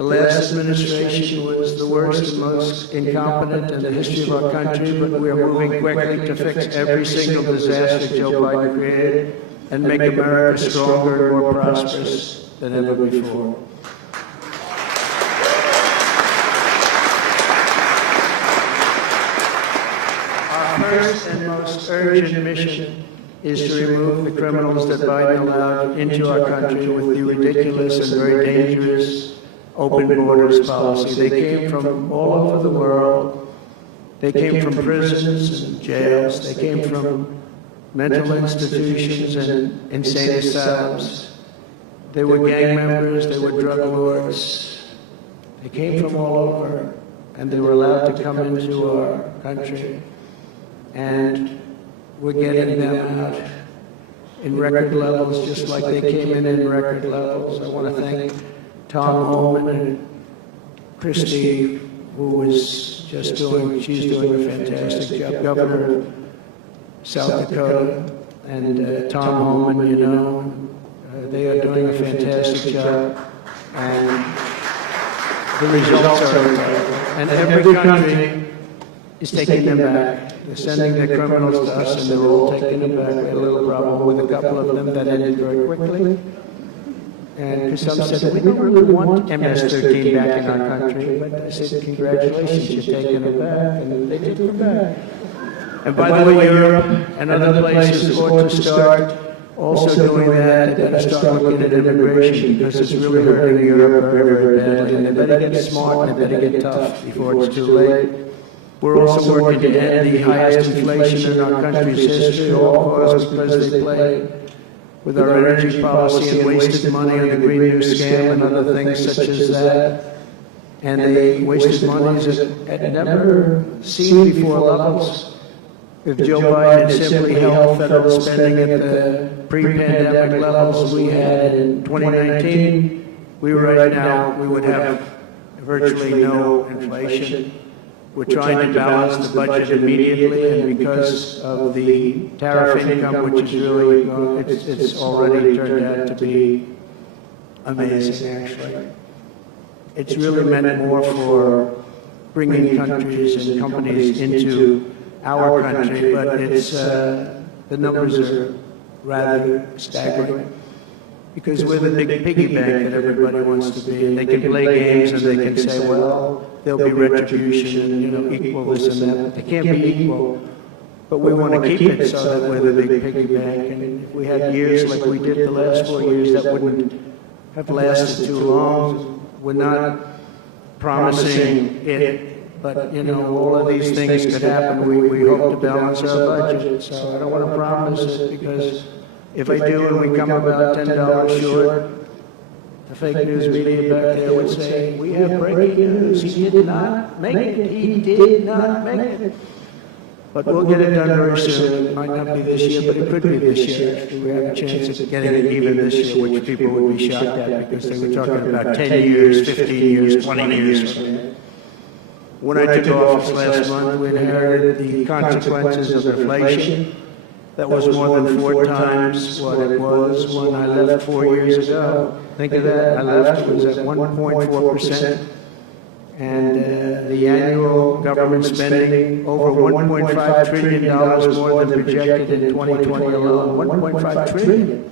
The last administration was the worst and most incompetent in the history of our country, but we are moving quickly to fix every single disaster Joe Biden created and make America stronger and more prosperous than ever before. Our first and most urgent mission is to remove the criminals that Biden allowed into our country with the ridiculous and very dangerous open borders policy. They came from all over the world. They came from prisons and jails. They came from mental institutions and insane asylums. They were gang members. They were drug lords. They came from all over, and they were allowed to come into our country. And we're getting them out in record levels, just like they came in record levels. I want to thank Tom Homan and Christie, who was just she's doing a fantastic job, Governor of South Dakota, and Tom Homan, you know, they are doing a fantastic job, and the results are incredible. And every country is taking them back. They're sending their criminals to us, and they're all taking them back. We had a little problem with a couple of them that ended very quickly. And some said, we don't really want MS-13 back in our country. But I said, congratulations, you're taking them back. And they took them back. And by the way, Europe and other places ought to start also doing that. They better start looking at immigration, because it's really hurting Europe very, very badly. And they better get smart and they better get tough before it's too late. We're also working to end the highest inflation in our country's history, all caused because they played with our energy policy and wasted money on the Green New scam and other things such as that. And they wasted money at never seen before levels. If Joe Biden had simply held federal spending at the pre-pandemic levels we had in 2019, we would have virtually no inflation. We're trying to balance the budget immediately, and because of the tariff income, which is really, it's already turned out to be amazing, actually. It's really meant more for bringing countries and companies into our country, but it's, the numbers are rather staggering. Because we're the big piggy bank that everybody wants to be. And they can play games and they can say, well, there'll be retribution and, you know, equal this and that. They can't be equal. But we want to keep it so that we're the big piggy bank. And if we had years like we did the last 4 years, that wouldn't have lasted too long. We're not promising it, but, you know, all of these things could happen. We hope to balance our budget. So I don't want to promise it, because if I do and we come about $10 short, the fake news media back there would say, we have breaking news. He did not make it. He did not make it. But we'll get it done very soon. It might not be this year, but it could be this year. We have a chance of getting it even this year, which people would be shocked at, because they were talking about 10 years, 15 years, 20 years. When I took office last month, we inherited the consequences of inflation. That was more than 4 times what it was when I left 4 years ago. Think of that. I left, it was at 1.4%. And the annual government spending over $1.5 trillion more than projected in 2020 alone. $1.5 trillion.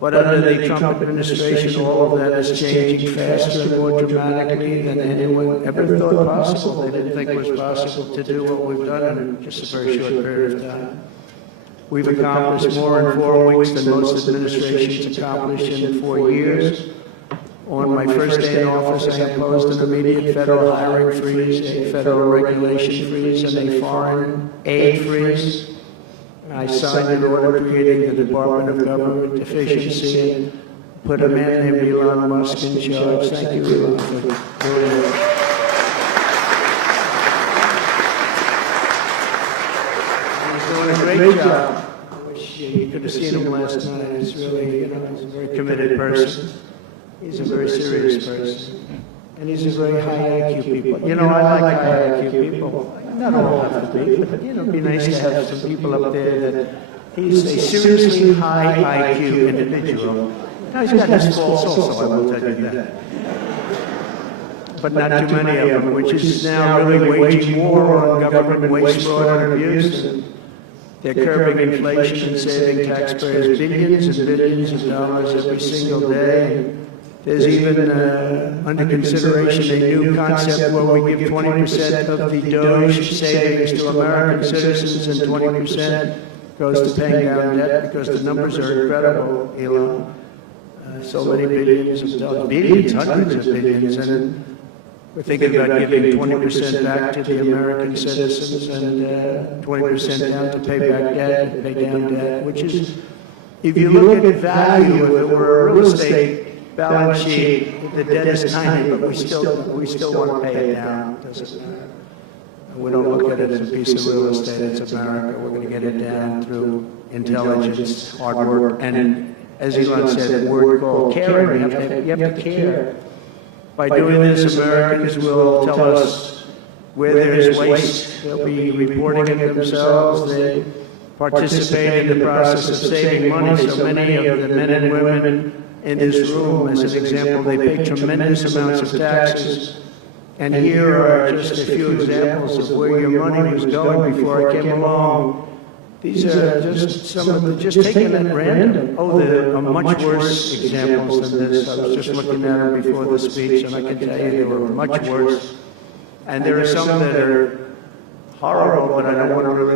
But under the Trump administration, all of that is changing faster and more dramatically than anyone ever thought possible. They didn't think it was possible to do what we've done in just a very short period of time. We've accomplished more in 4 weeks than most administrations accomplished in 4 years. On my first day in office, I imposed an immediate federal hiring freeze, a federal regulation freeze, and a foreign aid freeze. I signed an order creating the Department of Government Efficiency and put a man named Elon Musk in charge. Thank you, Elon, for doing that. He's doing a great job. I wish you could have seen him last night. He's really, you know, he's a very committed person. He's a very serious person. And he's a very high IQ people. You know, I like high IQ people. Not all have to be, but, you know, it'd be nice to have some people up there that he's a seriously high IQ individual. Now, he's got his faults also, I will tell you that. but not too many of them, which is now really waging war on government waste, fraud, and abuse. And they're curbing inflation and saving taxpayers billions and billions of dollars every single day. And there's even under consideration a new concept where we give 20% of the Doge savings to American citizens and 20% goes to paying down debt, because the numbers are incredible, Elon. So many billions of dollars, billions, hundreds of billions, and we're thinking about giving 20% back to the American citizens and 20% down to pay back debt and pay down debt, which is, if you look at value, if it were a real estate balance sheet, the debt is tiny, but we still want to pay it down. It doesn't matter. We don't look at it as a piece of real estate. It's America. We're going to get it down through intelligence, hard work, and as Elon said, a word called caring. You have to care. By doing this, Americans will tell us where there is waste. They'll be reporting it themselves. They participate in the process of saving money. So many of the men and women in this room, as an example, they pay tremendous amounts of taxes. And here are just a few examples of where your money was going before I came along. These are just some of the, just taken at random. Oh, there are much worse examples than this. I was just looking at them before the speech, and I can tell you they were much worse. And there are some that are horrible, but I don't want to really